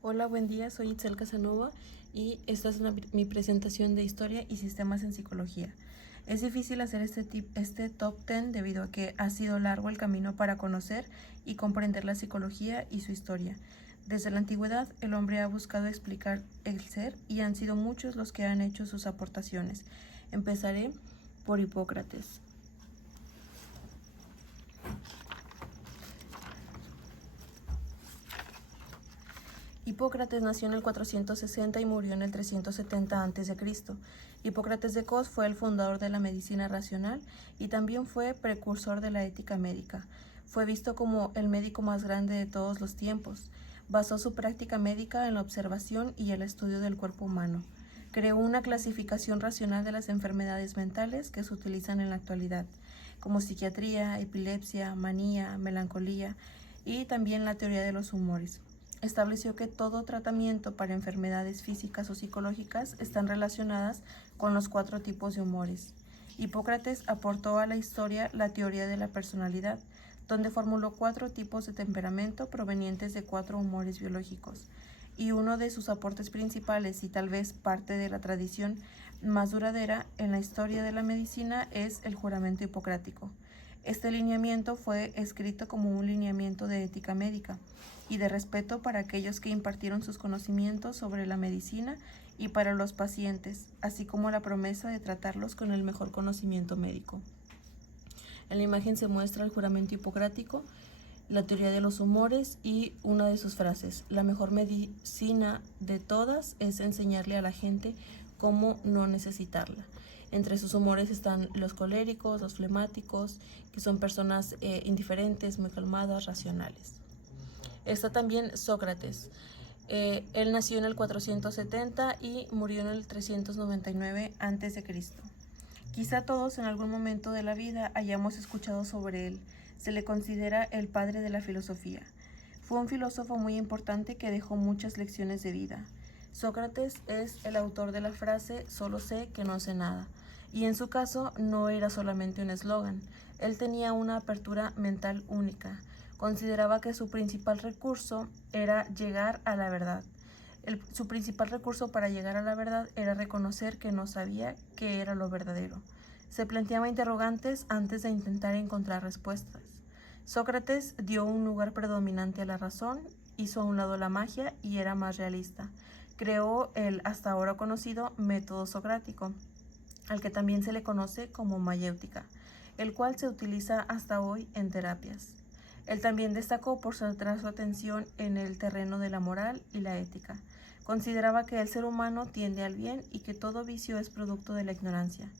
Hola, buen día, soy Itzel Casanova y esta es mi presentación de Historia y Sistemas en Psicología. Es difícil hacer este top 10 debido a que ha sido largo el camino para conocer y comprender la psicología y su historia. Desde la antigüedad, el hombre ha buscado explicar el ser y han sido muchos los que han hecho sus aportaciones. Empezaré por Hipócrates. Hipócrates nació en el 460 y murió en el 370 a.C. Hipócrates de Cos fue el fundador de la medicina racional y también fue precursor de la ética médica. Fue visto como el médico más grande de todos los tiempos. Basó su práctica médica en la observación y el estudio del cuerpo humano. Creó una clasificación racional de las enfermedades mentales que se utilizan en la actualidad, como psiquiatría, epilepsia, manía, melancolía y también la teoría de los humores. Estableció que todo tratamiento para enfermedades físicas o psicológicas están relacionadas con los 4 tipos de humores. Hipócrates aportó a la historia la teoría de la personalidad, donde formuló 4 tipos de temperamento provenientes de 4 humores biológicos. Y uno de sus aportes principales y tal vez parte de la tradición más duradera en la historia de la medicina es el juramento hipocrático. Este lineamiento fue escrito como un lineamiento de ética médica y de respeto para aquellos que impartieron sus conocimientos sobre la medicina y para los pacientes, así como la promesa de tratarlos con el mejor conocimiento médico. En la imagen se muestra el juramento hipocrático, la teoría de los humores y una de sus frases: la mejor medicina de todas es enseñarle a la gente cómo no necesitarla. Entre sus humores están los coléricos, los flemáticos, que son personas indiferentes, muy calmadas, racionales. Está también Sócrates. Él nació en el 470 y murió en el 399 a.C. Quizá todos en algún momento de la vida hayamos escuchado sobre él. Se le considera el padre de la filosofía. Fue un filósofo muy importante que dejó muchas lecciones de vida. Sócrates es el autor de la frase "solo sé que no sé nada", y en su caso no era solamente un eslogan. Él tenía una apertura mental única. Consideraba que su principal recurso era llegar a la verdad. Su principal recurso para llegar a la verdad era reconocer que no sabía qué era lo verdadero. Se planteaba interrogantes antes de intentar encontrar respuestas. Sócrates dio un lugar predominante a la razón, hizo a un lado la magia y era más realista. Creó el hasta ahora conocido método socrático, al que también se le conoce como mayéutica, el cual se utiliza hasta hoy en terapias. Él también destacó por centrar su atención en el terreno de la moral y la ética. Consideraba que el ser humano tiende al bien y que todo vicio es producto de la ignorancia.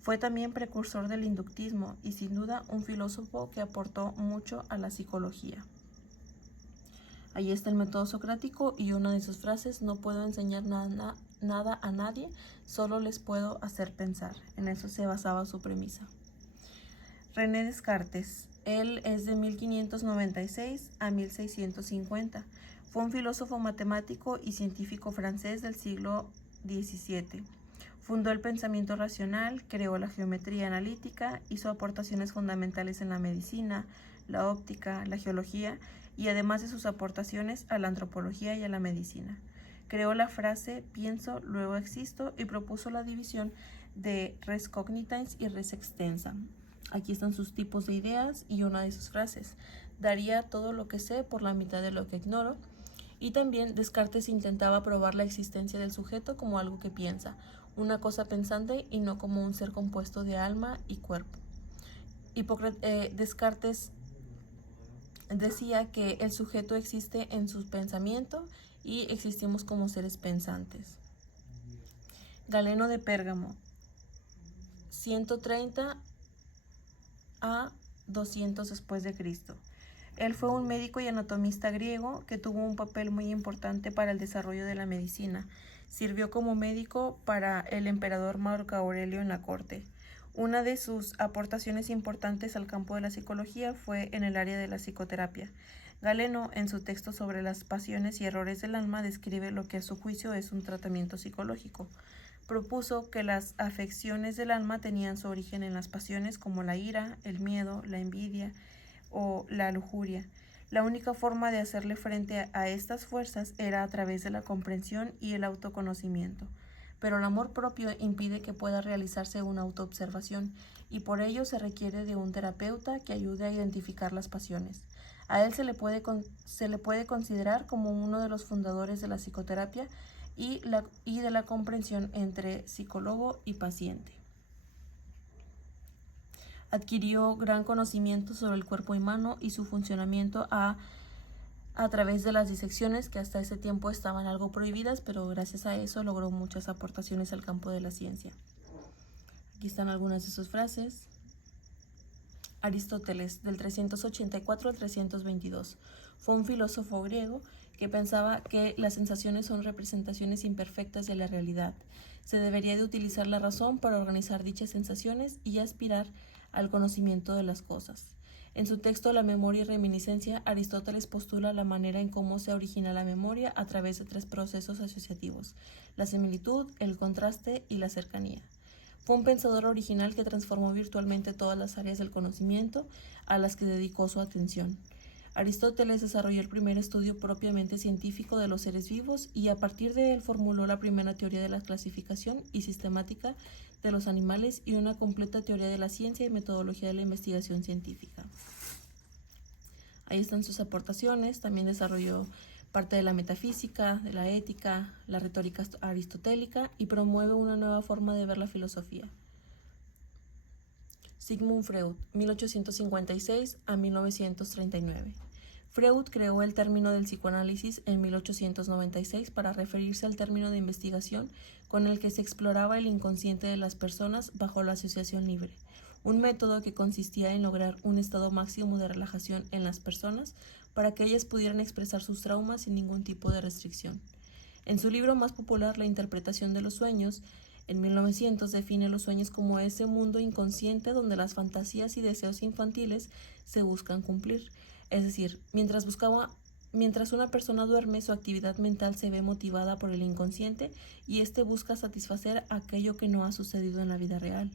Fue también precursor del inductismo y sin duda un filósofo que aportó mucho a la psicología. Ahí está el método socrático y una de sus frases: no puedo enseñar nada a nadie, solo les puedo hacer pensar. En eso se basaba su premisa. René Descartes. Él es de 1596 a 1650. Fue un filósofo matemático y científico francés del siglo XVII. Fundó el pensamiento racional, creó la geometría analítica, hizo aportaciones fundamentales en la medicina, la óptica, la geología y además de sus aportaciones a la antropología y a la medicina. Creó la frase "pienso, luego existo" y propuso la división de res cognitans y res extensa. Aquí están sus tipos de ideas y una de sus frases: daría todo lo que sé por la mitad de lo que ignoro. Y también Descartes intentaba probar la existencia del sujeto como algo que piensa, una cosa pensante y no como un ser compuesto de alma y cuerpo. Descartes decía que el sujeto existe en su pensamiento y existimos como seres pensantes. Galeno de Pérgamo, 130 a 200 después de Cristo. Él fue un médico y anatomista griego que tuvo un papel muy importante para el desarrollo de la medicina. Sirvió como médico para el emperador Marco Aurelio en la corte. Una de sus aportaciones importantes al campo de la psicología fue en el área de la psicoterapia. Galeno, en su texto sobre las pasiones y errores del alma, describe lo que a su juicio es un tratamiento psicológico. Propuso que las afecciones del alma tenían su origen en las pasiones como la ira, el miedo, la envidia o la lujuria. La única forma de hacerle frente a estas fuerzas era a través de la comprensión y el autoconocimiento. Pero el amor propio impide que pueda realizarse una autoobservación y por ello se requiere de un terapeuta que ayude a identificar las pasiones. A él se le puede considerar como uno de los fundadores de la psicoterapia y de la comprensión entre psicólogo y paciente. Adquirió gran conocimiento sobre el cuerpo humano y su funcionamiento a través de las disecciones, que hasta ese tiempo estaban algo prohibidas, pero gracias a eso logró muchas aportaciones al campo de la ciencia. Aquí están algunas de sus frases. Aristóteles, del 384 al 322, fue un filósofo griego que pensaba que las sensaciones son representaciones imperfectas de la realidad. Se debería de utilizar la razón para organizar dichas sensaciones y aspirar al conocimiento de las cosas. En su texto La memoria y reminiscencia, Aristóteles postula la manera en cómo se origina la memoria a través de 3 procesos asociativos: la similitud, el contraste y la cercanía. Fue un pensador original que transformó virtualmente todas las áreas del conocimiento a las que dedicó su atención. Aristóteles desarrolló el primer estudio propiamente científico de los seres vivos y a partir de él formuló la primera teoría de la clasificación y sistemática de los animales y una completa teoría de la ciencia y metodología de la investigación científica. Ahí están sus aportaciones. También desarrolló parte de la metafísica, de la ética, la retórica aristotélica y promueve una nueva forma de ver la filosofía. Sigmund Freud, 1856 a 1939. Freud creó el término del psicoanálisis en 1896 para referirse al término de investigación con el que se exploraba el inconsciente de las personas bajo la asociación libre, un método que consistía en lograr un estado máximo de relajación en las personas para que ellas pudieran expresar sus traumas sin ningún tipo de restricción. En su libro más popular, La interpretación de los sueños, en 1900 define los sueños como ese mundo inconsciente donde las fantasías y deseos infantiles se buscan cumplir. Es decir, mientras una persona duerme, su actividad mental se ve motivada por el inconsciente y éste busca satisfacer aquello que no ha sucedido en la vida real.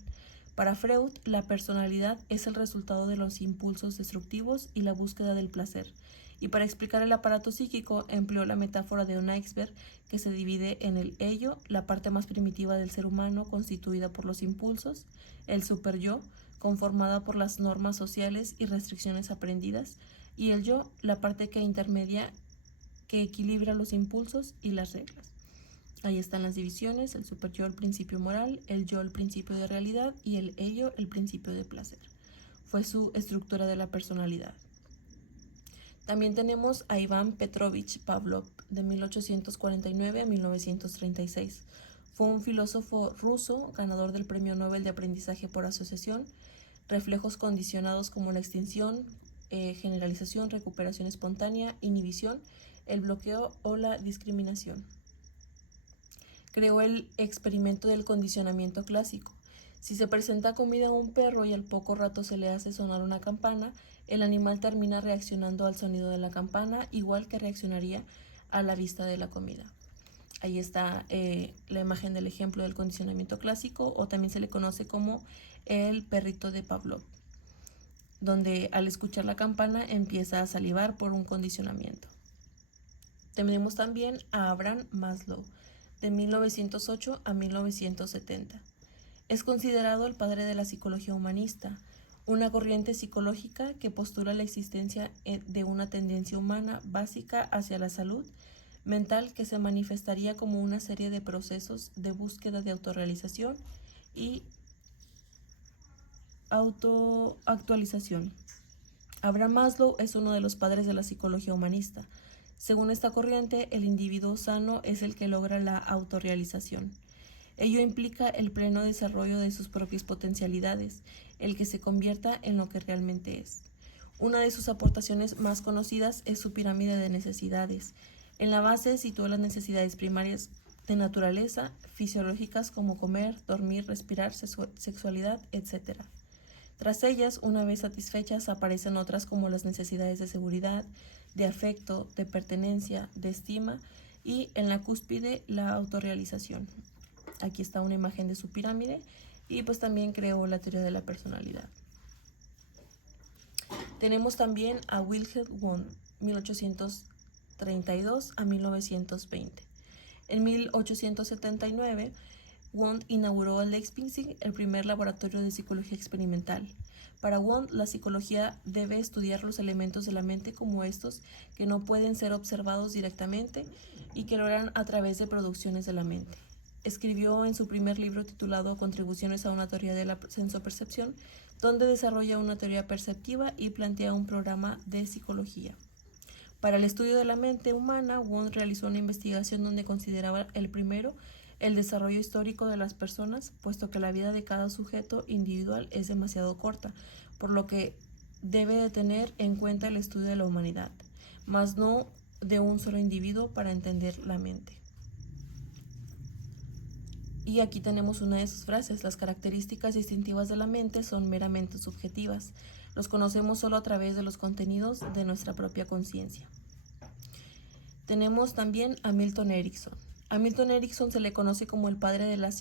Para Freud, la personalidad es el resultado de los impulsos destructivos y la búsqueda del placer. Y para explicar el aparato psíquico empleó la metáfora de un iceberg que se divide en el ello, la parte más primitiva del ser humano constituida por los impulsos, el superyo, conformada por las normas sociales y restricciones aprendidas, y el yo, la parte que intermedia, que equilibra los impulsos y las reglas. Ahí están las divisiones: el superyo, el principio moral; el yo, el principio de realidad; y el ello, el principio de placer. Fue su estructura de la personalidad. También tenemos a Iván Petrovich Pavlov, de 1849 a 1936. Fue un filósofo ruso, ganador del Premio Nobel de Aprendizaje por Asociación. Reflejos condicionados como la extinción, generalización, recuperación espontánea, inhibición, el bloqueo o la discriminación. Creó el experimento del condicionamiento clásico. Si se presenta comida a un perro y al poco rato se le hace sonar una campana, el animal termina reaccionando al sonido de la campana, igual que reaccionaría a la vista de la comida. Ahí está la imagen del ejemplo del condicionamiento clásico, o también se le conoce como el perrito de Pavlov, donde al escuchar la campana empieza a salivar por un condicionamiento. Tenemos también a Abraham Maslow, de 1908 a 1970. Es considerado el padre de la psicología humanista, una corriente psicológica que postula la existencia de una tendencia humana básica hacia la salud mental que se manifestaría como una serie de procesos de búsqueda de autorrealización y autoactualización. Abraham Maslow es uno de los padres de la psicología humanista. Según esta corriente, el individuo sano es el que logra la autorrealización. Ello implica el pleno desarrollo de sus propias potencialidades, el que se convierta en lo que realmente es. Una de sus aportaciones más conocidas es su pirámide de necesidades. En la base situó las necesidades primarias de naturaleza, fisiológicas como comer, dormir, respirar, sexualidad, etc. Tras ellas, una vez satisfechas, aparecen otras como las necesidades de seguridad, de afecto, de pertenencia, de estima y, en la cúspide, la autorrealización. Aquí está una imagen de su pirámide y pues también creó la teoría de la personalidad. Tenemos también a Wilhelm Wundt, 1832 a 1920. En 1879, Wundt inauguró en Leipzig el primer laboratorio de psicología experimental. Para Wundt, la psicología debe estudiar los elementos de la mente como estos que no pueden ser observados directamente y que lo harán a través de producciones de la mente. Escribió en su primer libro titulado Contribuciones a una teoría de la sensopercepción, donde desarrolla una teoría perceptiva y plantea un programa de psicología. Para el estudio de la mente humana, Wundt realizó una investigación donde consideraba el primero el desarrollo histórico de las personas, puesto que la vida de cada sujeto individual es demasiado corta, por lo que debe de tener en cuenta el estudio de la humanidad, mas no de un solo individuo para entender la mente. Y aquí tenemos una de sus frases: las características distintivas de la mente son meramente subjetivas. Los conocemos solo a través de los contenidos de nuestra propia conciencia. Tenemos también a Milton Erickson. A Milton Erickson se le conoce como el padre de la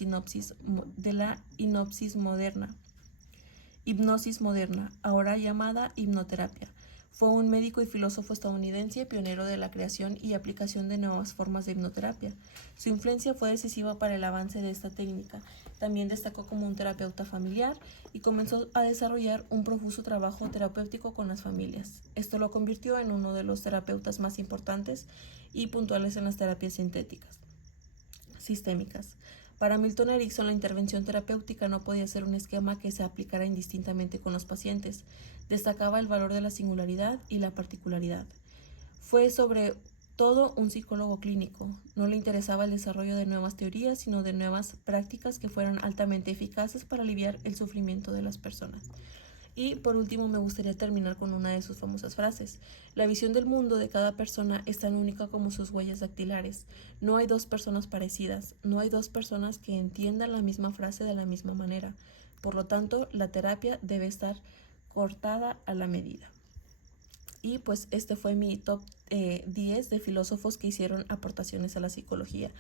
hipnosis moderna, ahora llamada hipnoterapia. Fue un médico y filósofo estadounidense, pionero de la creación y aplicación de nuevas formas de hipnoterapia. Su influencia fue decisiva para el avance de esta técnica. También destacó como un terapeuta familiar y comenzó a desarrollar un profuso trabajo terapéutico con las familias. Esto lo convirtió en uno de los terapeutas más importantes y puntuales en las terapias sistémicas. Para Milton Erickson, la intervención terapéutica no podía ser un esquema que se aplicara indistintamente con los pacientes. Destacaba el valor de la singularidad y la particularidad. Fue sobre todo un psicólogo clínico. No le interesaba el desarrollo de nuevas teorías, sino de nuevas prácticas que fueran altamente eficaces para aliviar el sufrimiento de las personas. Y por último, me gustaría terminar con una de sus famosas frases: la visión del mundo de cada persona es tan única como sus huellas dactilares. No hay dos personas parecidas, no hay dos personas que entiendan la misma frase de la misma manera. Por lo tanto, la terapia debe estar cortada a la medida. Y pues este fue mi top 10 de filósofos que hicieron aportaciones a la psicología.